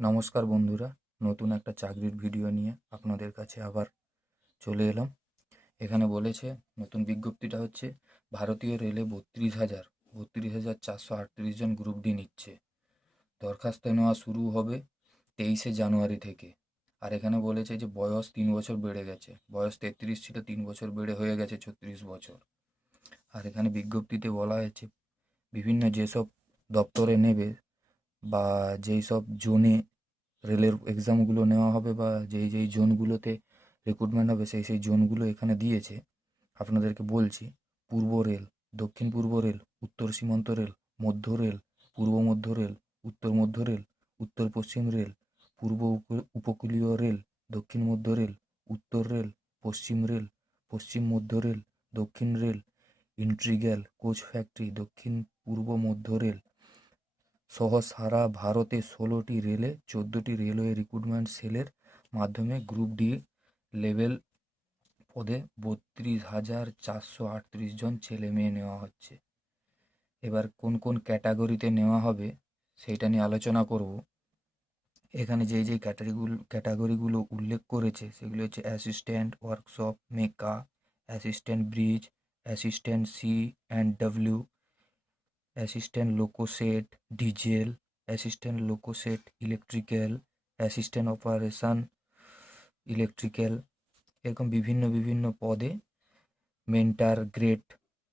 নমস্কার বন্ধুরা, নতুন একটা চাকরির ভিডিও নিয়ে আপনাদের কাছে আবার চলে এলাম। এখানে বলেছে নতুন বিজ্ঞপ্তিটা হচ্ছে ভারতীয় রেলে 32,438 জন গ্রুপ ডি নিচ্ছে। দরখাস্ত নেওয়া শুরু হবে 23শে জানুয়ারি থেকে। আর এখানে বলেছে যে বয়স 3 বছর বেড়ে গেছে, বয়স 33 ছিল, 3 বছর বেড়ে হয়ে গেছে 36 বছর। আর এখানে বিজ্ঞপ্তিতে বলা হয়েছে বিভিন্ন যেসব দপ্তরে নেবে বা যেই সব জোনে রেলের এক্সামগুলো নেওয়া হবে বা যেই জোনগুলোতে রিক্রুটমেন্ট হবে সেই জোনগুলো এখানে দিয়েছে। আপনাদেরকে বলছি: পূর্ব রেল, দক্ষিণ পূর্ব রেল, উত্তর সীমান্ত রেল, মধ্য রেল, পূর্ব মধ্য রেল, উত্তর মধ্য রেল, উত্তর পশ্চিম রেল, পূর্ব উপকূলীয় রেল, দক্ষিণ মধ্য রেল, উত্তর রেল, পশ্চিম রেল, পশ্চিম মধ্য রেল, দক্ষিণ রেল, ইন্ট্রিগ্যাল, কোচ ফ্যাক্টরি, দক্ষিণ পূর্ব মধ্য রেল সহ সারা ভারতে 16টি রেলে 14টি রেলওয়ে রিক্রুটমেন্ট সেলের মাধ্যমে গ্রুপ ডি লেভেল পদে 32,438 জন ছেলে মেয়ে নেওয়া হচ্ছে। এবার কোন কোন ক্যাটাগরিতে নেওয়া হবে সেইটা নিয়ে আলোচনা করব। এখানে যেই ক্যাটাগরিগুলো উল্লেখ করেছে সেগুলো হচ্ছে assistant workshop mecha, assistant bridge, assistant C and W, assistant loco shed diesel, assistant loco shed electrical, assistant operation electrical, এরকম বিভিন্ন বিভিন্ন পদে, মেন্টার গ্রেড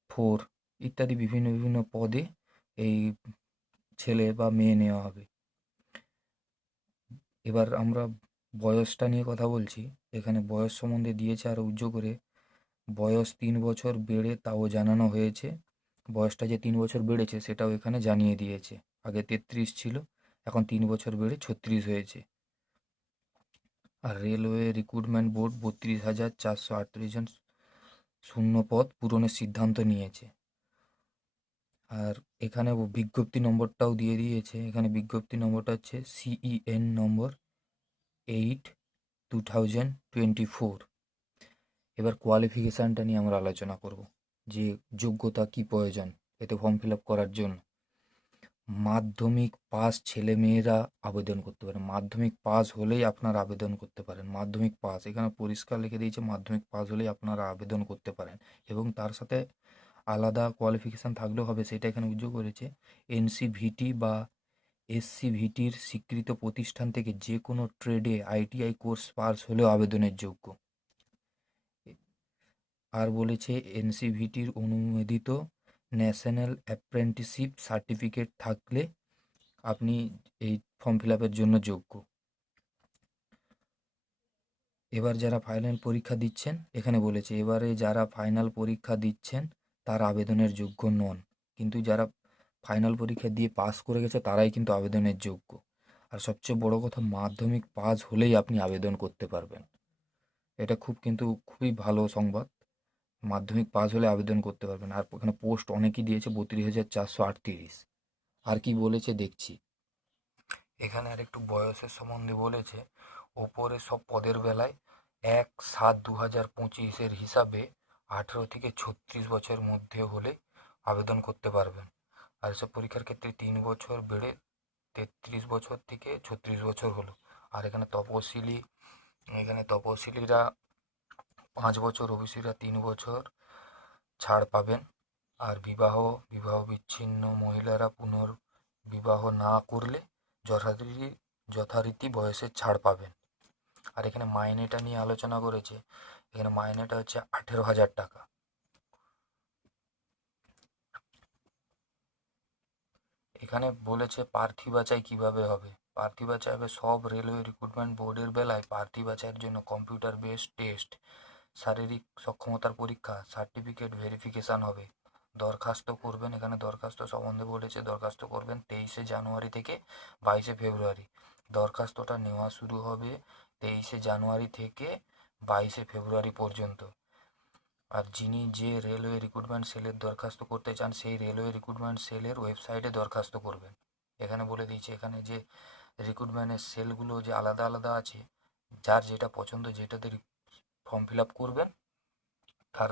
4 ইত্যাদি বিভিন্ন বিভিন্ন পদে এই ছেলে বা মেয়ে নেওয়া হবে। এবার আমরা বয়সটা নিয়ে কথা বলছি। এখানে বয়স সম্বন্ধে দিয়েছে আরও উজ্জ্ব করে, বয়স 3 বছর বেড়ে তাও জানানো হয়েছে। বয়সটা যে 3 বছর বেড়েছে সেটাও এখানে জানিয়ে দিয়েছে। আগে 33 ছিল, এখন 3 বছর বেড়ে 36 হয়েছে। আর রেলওয়ে রিক্রুটমেন্ট বোর্ড 32,438 জন শূন্য পদ পূরণের সিদ্ধান্ত নিয়েছে। আর এখানে বিজ্ঞপ্তি নম্বরটাও দিয়ে দিয়েছে। এখানে বিজ্ঞপ্তি নম্বরটা হচ্ছে CEN নম্বর 8/2024। এবার কোয়ালিফিকেশানটা নিয়ে আমরা আলোচনা করব, যে যোগ্যতা কি প্রয়োজন এতে ফর্ম ফিল আপ করার জন্য। মাধ্যমিক পাস ছেলেমেয়েরা আবেদন করতে পারেন। মাধ্যমিক পাস হলেই আপনারা আবেদন করতে পারেন। মাধ্যমিক পাস, এখানে পরিষ্কার লিখে দিয়েছে মাধ্যমিক পাস হলেই আপনারা আবেদন করতে পারেন। এবং তার সাথে আলাদা কোয়ালিফিকেশান থাকলেও হবে, সেটা এখানে উল্লেখ করেছে। NCVT বা SCVTর স্বীকৃত প্রতিষ্ঠান থেকে যে কোনো ট্রেডে ITI কোর্স পাস হলেও আবেদনের যোগ্য। আর বলেছে NCVTর অনুমোদিত ন্যাশনাল অ্যাপ্রেন্টিসশিপ সার্টিফিকেট থাকলে আপনি এই ফর্ম ফিল আপের জন্য যোগ্য। এবার যারা ফাইনাল পরীক্ষা দিচ্ছেন, এখানে বলেছে এবারে যারা ফাইনাল পরীক্ষা দিচ্ছেন তারা আবেদনের যোগ্য নন, কিন্তু যারা ফাইনাল পরীক্ষা দিয়ে পাস করে গেছে তারাই কিন্তু আবেদনের যোগ্য। আর সবচেয়ে বড় কথা, মাধ্যমিক পাস হলেই আপনি আবেদন করতে পারবেন। এটা খুবই ভালো সংবাদ। মাধ্যমিক পাস হলে আবেদন করতে পারবেন। আর এখানে পোস্ট অনেকই দিয়েছে, 32,438। আর কি বলেছে দেখছি। এখানে আর একটু বয়সের সম্বন্ধে বলেছে। ওপরে সব পদের বেলায় 1/7/2025 হিসাবে 18 থেকে 36 বছরের মধ্যে হলে আবেদন করতে পারবেন। আর এসব পরীক্ষার ক্ষেত্রে 3 বছর বেড়ে 33 বছর থেকে 36 বছর হলো। আর এখানে তপশিলিরা 5 বছর, ওবিসিরা 3 বছর ছাড় পাবেন। আর বিবাহ বিচ্ছিন্ন মহিলারা পুনর্বিবাহ না করলে যথারীতি বয়সের ছাড় পাবেন। আর এখানে মাইনেটা নিয়ে আলোচনা করেছে। এখানে মাইনেটা হচ্ছে 18,000 টাকা। এখানে বলেছে প্রার্থী বাছাই কিভাবে হবে। প্রার্থী বাছাই হবে সব রেলওয়ে রিক্রুটমেন্ট বোর্ডের বেলায় প্রার্থী বাছাইয়ের জন্য কম্পিউটার বেসড টেস্ট, শারীরিক সক্ষমতার পরীক্ষা, সার্টিফিকেট ভেরিফিকেশান হবে। দরখাস্ত করবেন, এখানে দরখাস্ত সম্বন্ধে বলেছে দরখাস্ত করবেন 23শে জানুয়ারি থেকে 22শে ফেব্রুয়ারি। দরখাস্তটা নেওয়া শুরু হবে 23শে জানুয়ারি থেকে 22শে ফেব্রুয়ারি পর্যন্ত। আর যে রেলওয়ে রিক্রুটমেন্ট সেলের দরখাস্ত করতে চান সেই রেলওয়ে রিক্রুটমেন্ট সেলের ওয়েবসাইটে দরখাস্ত করবেন। এখানে বলে দিয়েছে, এখানে যে রিক্রুটমেন্টের সেলগুলো যে আলাদা আলাদা আছে, যার যেটা পছন্দ যেটাতে ফর্ম ফিল আপ করবেন তার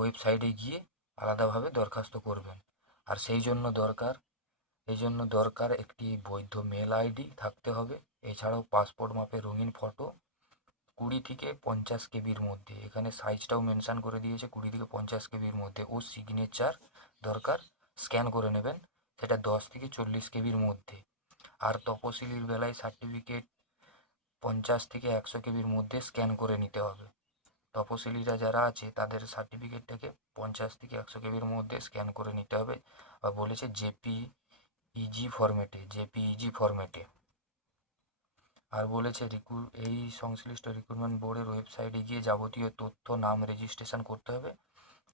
ওয়েবসাইটে গিয়ে আলাদাভাবে দরখাস্ত করবেন। আর সেই জন্য দরকার এই জন্য দরকার একটি বৈধ মেল আইডি থাকতে হবে। এছাড়াও পাসপোর্ট মাপের রঙিন ফটো 20 থেকে 50 কেবির মধ্যে, এখানে সাইজটাও মেনশান করে দিয়েছে 20 থেকে 50 কেবির মধ্যে, ও সিগনেচার দরকার, স্ক্যান করে নেবেন, সেটা 10 থেকে 40 কেবির মধ্যে। আর তপশিলির বেলায় সার্টিফিকেট 50 থেকে 100 কেবির মধ্যে স্ক্যান করে নিতে হবে। তপশিলিরা যারা আছে তাদের সার্টিফিকেটটাকে 50 থেকে 100 কেবির মধ্যে স্ক্যান করে নিতে হবে। আর বলেছে জেপিইজি ফরম্যাটে। আর বলেছে এই সংশ্লিষ্ট রিক্রুটমেন্ট বোর্ডের ওয়েবসাইটে গিয়ে যাবতীয় তথ্য, নাম, রেজিস্ট্রেশন করতে হবে,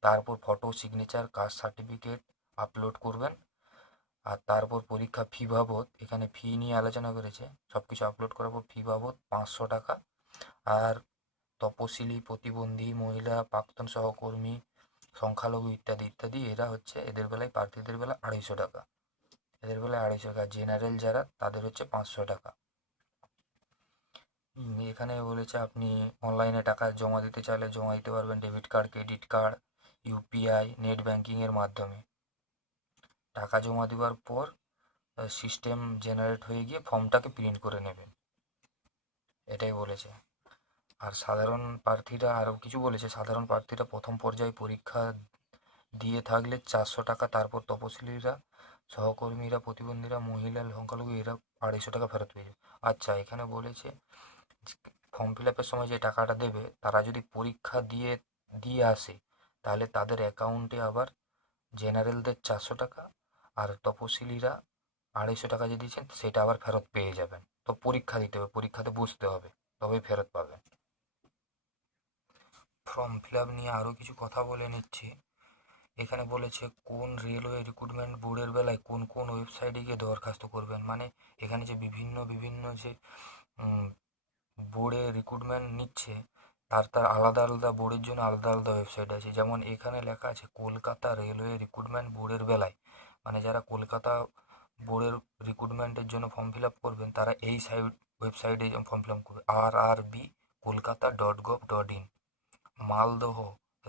তারপর photo, signature, caste certificate upload করবেন। আর তারপর পরীক্ষা ফি বাবদ, এখানে ফি নিয়ে আলোচনা করেছে, সব কিছু আপলোড করার পর ফি বাবদ 500 টাকা। আর তপশিলি, প্রতিবন্ধী, মহিলা, প্রাক্তন সহকর্মী, সংখ্যালঘু ইত্যাদি ইত্যাদি, এরা হচ্ছে এদের বেলায়, প্রার্থীদের বেলায় 250 টাকা, এদের বেলায় 250 টাকা। জেনারেল যারা তাদের হচ্ছে 500 টাকা। এখানে বলেছে আপনি অনলাইনে টাকা জমা দিতে চাইলে জমা দিতে পারবেন debit card, credit card, UPI, net ব্যাঙ্কিংয়ের মাধ্যমে। টাকা জমা দেওয়ার পর সিস্টেম জেনারেট হয়ে গিয়ে ফর্মটাকে প্রিন্ট করে নেবেন, এটাই বলেছে। আর সাধারণ প্রার্থীরা আরও কিছু বলেছে, সাধারণ প্রার্থীরা প্রথম পর্যায়ে পরীক্ষা দিয়ে থাকলে 400 টাকা, তারপর তপশিলিরা, সহকর্মীরা, প্রতিবন্ধীরা, মহিলা, সংখ্যালঘু এরা 250 টাকা ফেরত পেয়ে যাবে। আচ্ছা, এখানে বলেছে ফর্ম ফিল আপের সময় যে টাকাটা দেবে, তারা যদি পরীক্ষা দিয়ে আসে তাহলে তাদের অ্যাকাউন্টে আবার জেনারেলদের 400 টাকা আর তপশিলিরা 250 টাকা যে দিয়েছেন সেটা আবার ফেরত পেয়ে যাবেন। তো পরীক্ষা দিতে হবে, পরীক্ষাতে বসতে হবে, তবেই ফেরত পাবেন। ফর্ম ফিল আপ নিয়ে আরও কিছু কথা বলে নিচ্ছি। এখানে বলেছে কোন রেলওয়ে রিক্রুটমেন্ট বোর্ডের বেলায় কোন কোন ওয়েবসাইটে গিয়ে দরখাস্ত করবেন। মানে এখানে যে বিভিন্ন যে বোর্ডে রিক্রুটমেন্ট নিচ্ছে, তার আলাদা আলাদা বোর্ডের জন্য আলাদা আলাদা ওয়েবসাইট আছে। যেমন এখানে লেখা আছে কলকাতা রেলওয়ে রিক্রুটমেন্ট বোর্ডের বেলায়, মানে যারা কলকাতা বোর্ডের রিক্রুটমেন্টের জন্য ফর্ম ফিল আপ করবেন তারা এই ওয়েবসাইটে ফর্ম ফিল আপ করবে, RRB kolkata.gov.in। Malda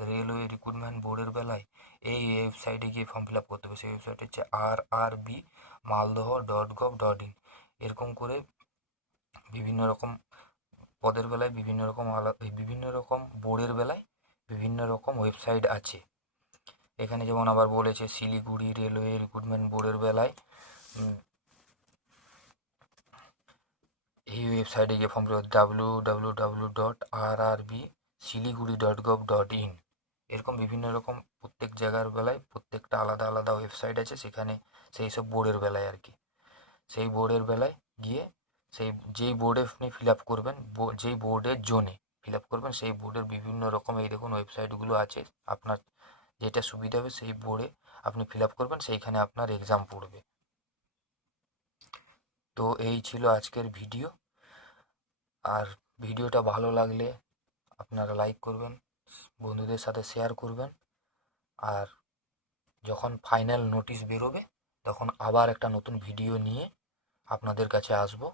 railway recruitment বোর্ডের বেলায় এই ওয়েবসাইটে গিয়ে ফর্ম ফিল আপ করতে হবে, সেই ওয়েবসাইট হচ্ছে RRB maldah.gov.in। এরকম করে বিভিন্ন রকম পদের বেলায় বিভিন্ন রকম বোর্ডের বেলায় বিভিন্ন রকম ওয়েবসাইট আছে। এখানে যেমন আবার বলেছে শিলিগুড়ি রেলওয়ে রিক্রুটমেন্ট বোর্ডের বেলায় এই ওয়েবসাইটে গিয়ে ফর্ম ফিল আপ www.rrbsiliguri.gov.in। এরকম বিভিন্ন রকম প্রত্যেক জায়গার বেলায় প্রত্যেকটা আলাদা আলাদা ওয়েবসাইট আছে, সেখানে সেই সব বোর্ডের বেলায় আর কি, সেই বোর্ডের বেলায় গিয়ে যেই বোর্ডে আপনি ফিল আপ করবেন, যেই বোর্ডের জন্যে ফিল আপ করবেন সেই বোর্ডের বিভিন্ন রকম এই দেখুন ওয়েবসাইটগুলো আছে, আপনার যেটা সুবিধা হবে সেই বোর্ডে আপনি ফিল আপ করবেন, সেইখানে আপনার এক্সাম পড়বে। তো এই ছিল আজকের ভিডিও। আর ভিডিওটা ভালো লাগলে আপনারা লাইক করবেন, বন্ধুদের সাথে শেয়ার করবেন। আর যখন ফাইনাল নোটিশ বেরোবে তখন আবার একটা নতুন ভিডিও নিয়ে আপনাদের কাছে আসবো।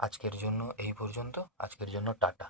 আজকের জন্য এই পর্যন্ত, আজকের জন্য টাটা।